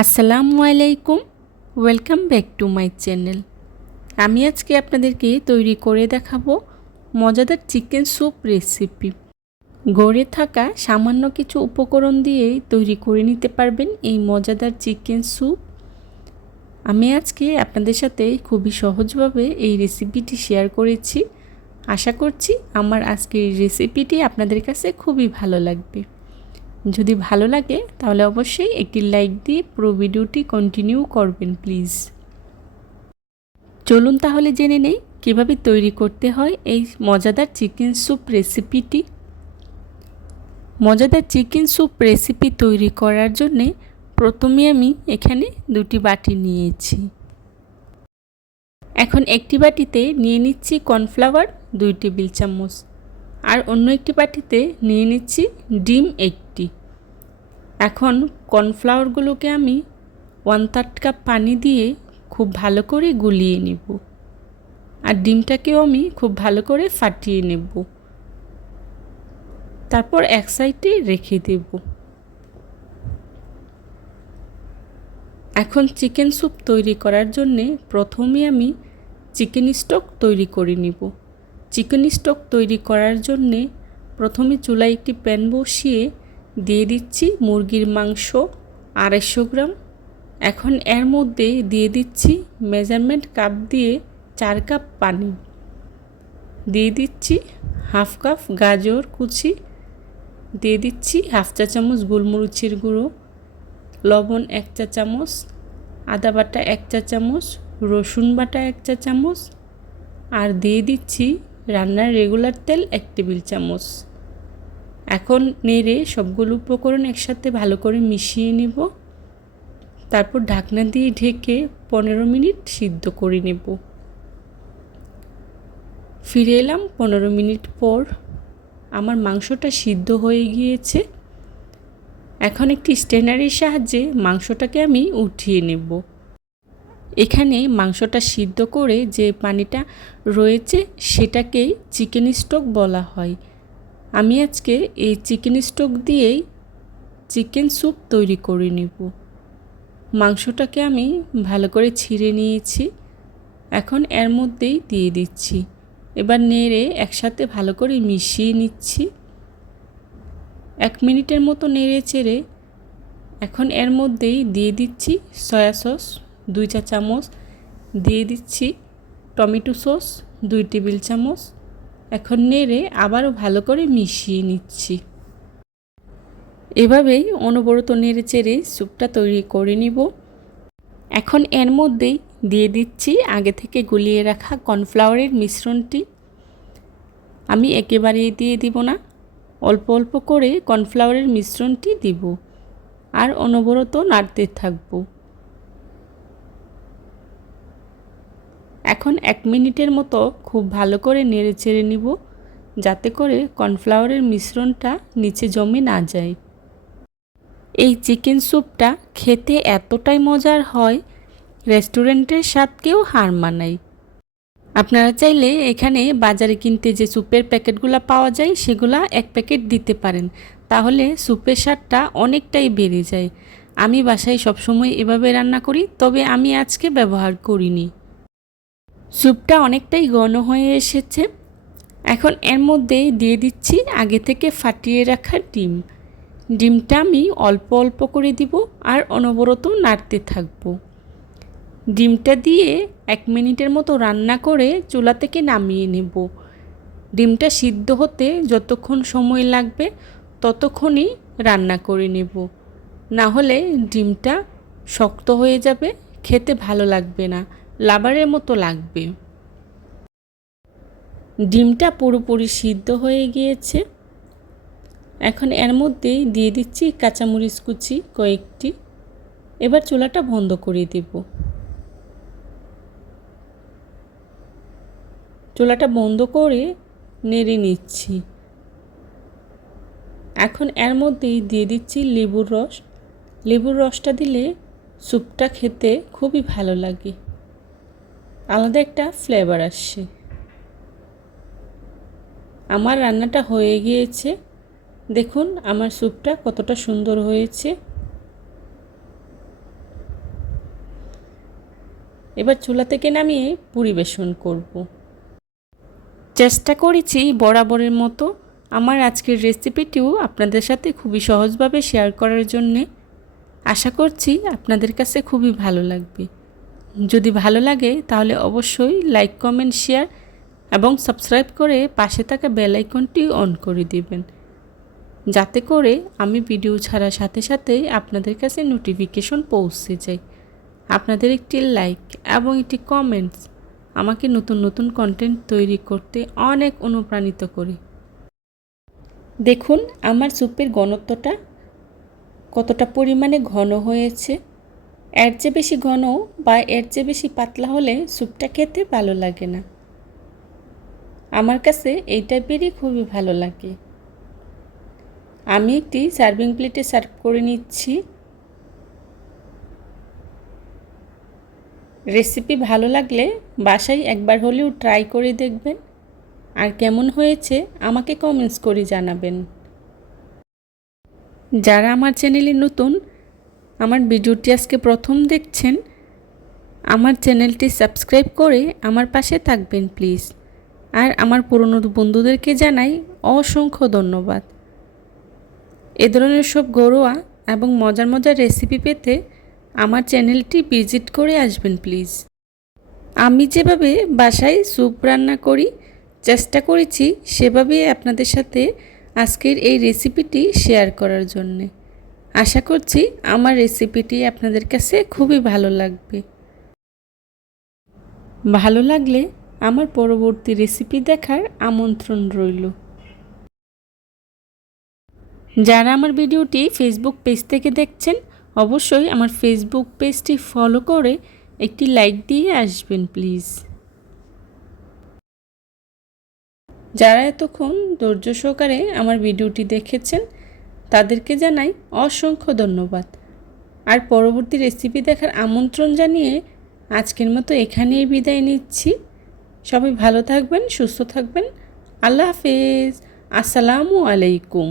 আসসালামুয়ালাইকুম welcome back to my channel. আমি আজকে আপনাদেরকে তৈরি করে দেখাবো মজাদার চিকেন স্যুপ রেসিপি। ঘরে থাকা সামান্য কিছু উপকরণ দিয়েই তৈরি করে নিতে পারবেন এই মজাদার চিকেন স্যুপ। আমি আজকে আপনাদের সাথে খুবই সহজভাবে এই রেসিপিটি শেয়ার করেছি। আশা করছি আমার আজকের এই রেসিপিটি আপনাদের কাছে খুবই ভালো লাগবে। যদি ভালো লাগে তাহলে অবশ্যই একটি লাইক দিয়ে পুরো ভিডিওটি কন্টিনিউ করবেন প্লিজ। চলুন তাহলে জেনে নেই কিভাবে তৈরি করতে হয় এই মজাদার চিকেন স্যুপ রেসিপিটি। মজাদার চিকেন স্যুপ রেসিপি তৈরি করার জন্যে প্রথমে আমি এখানে দুটি বাটি নিয়েছি। এখন একটি বাটিতে নিয়ে নিচ্ছি কর্নফ্লাওয়ার 2 টেবিল চামচ, আর অন্য একটি বাটিতে নিয়ে নিচ্ছি ডিম 1টি। এখন কর্নফ্লাওয়ারগুলোকে আমি 1/3 কাপ পানি দিয়ে খুব ভালো করে গুলিয়ে নেব, আর ডিমটাকেও আমি খুব ভালো করে ফাটিয়ে নেব। তারপর এক সাইডে রেখে দেব। এখন চিকেন স্যুপ তৈরি করার জন্যে প্রথমে আমি চিকেন স্টক তৈরি করে নিব। চিকেন স্টক তৈরি করার জন্যে প্রথমে চুলায় একটি প্যান বসিয়ে দিয়ে দিচ্ছি মুরগির মাংস 250 গ্রাম। এখন এর মধ্যে দিয়ে দিচ্ছি মেজারমেন্ট কাপ দিয়ে 4 কাপ পানি, দিয়ে দিচ্ছি হাফ কাপ গাজর কুচি, দিয়ে দিচ্ছি হাফ চা চামচ গোলমরিচের গুঁড়ো, লবণ 1 চা চামচ, আদা বাটা 1 চা চামচ, রসুন বাটা 1 চা চামচ, আর দিয়ে দিচ্ছি রান্নার রেগুলার তেল 1 টেবিল চামচ। এখন নেড়ে সবগুলো উপকরণ একসাথে ভালো করে মিশিয়ে নেব। তারপর ঢাকনা দিয়ে ঢেকে 15 মিনিট সিদ্ধ করে নেব। ফিরে এলাম 15 মিনিট পর। আমার মাংসটা সিদ্ধ হয়ে গিয়েছে। এখন একটি স্ট্রেনারের সাহায্যে মাংসটাকে আমি উঠিয়ে নেব। এখানে মাংসটা সিদ্ধ করে যে পানিটা রয়েছে সেটাকেই চিকেন স্টক বলা হয়। আমি আজকে এই চিকেন স্টক দিয়েই চিকেন স্যুপ তৈরি করে নেব। মাংসটাকে আমি ভালো করে ছিঁড়ে নিয়েছি। এখন এর মধ্যেই দিয়ে দিচ্ছি। এবার নেড়ে একসাথে ভালো করে মিশিয়ে নিচ্ছি। 1 মিনিটের মতো নেড়ে চেড়ে এখন এর মধ্যেই দিয়ে দিচ্ছি সয়া সস 2 চা চামচ, দিয়ে দিচ্ছি টমেটো সস 2 টেবিল চামচ। এখন নেড়ে আবারও ভালো করে মিশিয়ে নিচ্ছি। এভাবেই অনবরত নেড়ে চেড়ে স্যুপটা তৈরি করে নিব। এখন এর মধ্যেই দিয়ে দিচ্ছি আগে থেকে গুলিয়ে রাখা কর্নফ্লাওয়ারের মিশ্রণটি। আমি একেবারেই দিয়ে দিব না, অল্প অল্প করে কর্নফ্লাওয়ারের মিশ্রণটি দিব, আর অনবরত নাড়তে থাকব। এখন 1 মিনিটের মতো খুব ভালো করে নেড়ে চেড়ে নিব, যাতে করে কর্নফ্লাওয়ারের মিশ্রণটা নিচে জমে না যায়। এই চিকেন স্যুপটা খেতে এতটাই মজার হয়, রেস্টুরেন্টের স্বাদকেও হার মানায়। আপনারা চাইলে এখানে বাজারে কিনতে যে স্যুপের প্যাকেটগুলো পাওয়া যায় সেগুলা 1 প্যাকেট দিতে পারেন, তাহলে স্যুপের স্বাদটা অনেকটাই বেড়ে যায়। আমি বাসায় সবসময় এভাবে রান্না করি, তবে আমি আজকে ব্যবহার করিনি। স্যুপটা অনেকটাই ঘন হয়ে এসেছে। এখন এর মধ্যে দিয়ে দিচ্ছি আগে থেকে ফাটিয়ে রাখা ডিম। ডিমটা আমি অল্প অল্প করে দিব, আর অনবরত নাড়তে থাকব। ডিমটা দিয়ে 1 মিনিটের মতো রান্না করে চুলা থেকে নামিয়ে নেব। ডিমটা সিদ্ধ হতে যতক্ষণ সময় লাগবে ততক্ষণই রান্না করে নেব, না হলে ডিমটা শক্ত হয়ে যাবে, খেতে ভালো লাগবে না, লাবারের মতো লাগবে। ডিমটা পুরোপুরি সিদ্ধ হয়ে গিয়েছে। এখন এর মধ্যেই দিয়ে দিচ্ছি কাঁচামরিচ কুচি কয়েকটি। এবার চুলাটা বন্ধ করে দেব। চুলাটা বন্ধ করে নেড়ে নিচ্ছি। এখন এর মধ্যেই দিয়ে দিচ্ছি লেবুর রস। লেবুর রসটা দিলে স্যুপটা খেতে খুবই ভালো লাগে, আলাদা একটা ফ্লেভার আসে। আমার রান্নাটা হয়ে গিয়েছে। দেখুন আমার স্যুপটা কতটা সুন্দর হয়েছে। এবার চুলা থেকে নামিয়ে পরিবেশন করব। চেষ্টা করেছি বরাবরের মতো আমার আজকের রেসিপিটিও আপনাদের সাথে খুবই সহজভাবে শেয়ার করার জন্যে। আশা করছি আপনাদের কাছে খুবই ভালো লাগবে। যদি ভালো লাগে তাহলে অবশ্যই লাইক, কমেন্ট, শেয়ার এবং সাবস্ক্রাইব করে পাশে থাকা বেল আইকনটি অন করে দিবেন, যাতে করে আমি ভিডিও ছাড়ার সাথে সাথে আপনাদের কাছে নোটিফিকেশন পৌঁছে যায়। আপনাদের একটি লাইক এবং একটি কমেন্টস আমাকে নতুন নতুন কন্টেন্ট তৈরি করতে অনেক অনুপ্রাণিত করে। দেখুন আমার স্যুপের ঘনত্বটা কতটা পরিমাণে ঘন হয়েছে। এর চেয়ে বেশি ঘন বা এর চেয়ে বেশি পাতলা হলে স্যুপটা খেতে ভালো লাগে না। আমার কাছে এই টাইপেরই খুবই ভালো লাগে। আমি একটি সার্ভিং প্লেটে সার্ভ করে নিচ্ছি। রেসিপি ভালো লাগলে বাসায় একবার হলেও ট্রাই করে দেখবেন, আর কেমন হয়েছে আমাকে কমেন্টস করে জানাবেন। যারা আমার চ্যানেলে নতুন, আমার ভিডিওটি আজকে প্রথম দেখছেন, আমার চ্যানেলটি সাবস্ক্রাইব করে আমার পাশে থাকবেন প্লিজ। আর আমার পুরনো বন্ধুদেরকে জানাই অসংখ্য ধন্যবাদ। এ ধরনের সব ঘরোয়া এবং মজার মজার রেসিপি পেতে আমার চ্যানেলটি ভিজিট করে আসবেন প্লিজ। আমি যেভাবে বাসায় স্যুপ রান্না করি চেষ্টা করেছি সেভাবেই আপনাদের সাথে আজকের এই রেসিপিটি শেয়ার করার জন্যে। আশা করছি আমার রেসিপিটি আপনাদের কাছে খুবই ভালো লাগবে। ভালো লাগলে আমার পরবর্তী রেসিপি দেখার আমন্ত্রণ রইল। যারা আমার ভিডিওটি ফেসবুক পেজ থেকে দেখছেন অবশ্যই আমার ফেসবুক পেজটি ফলো করে একটি লাইক দিয়ে আসবেন প্লিজ। যারা এতক্ষণ ধৈর্য সহকারে আমার ভিডিওটি দেখেছেন তাদেরকে জানাই অসংখ্য ধন্যবাদ। আর পরবর্তী রেসিপি দেখার আমন্ত্রণ জানিয়ে আজকের মতো এখানেই বিদায় নিচ্ছি। সবাই ভালো থাকবেন, সুস্থ থাকবেন। আল্লাহ হাফেজ। আসসালামু আলাইকুম।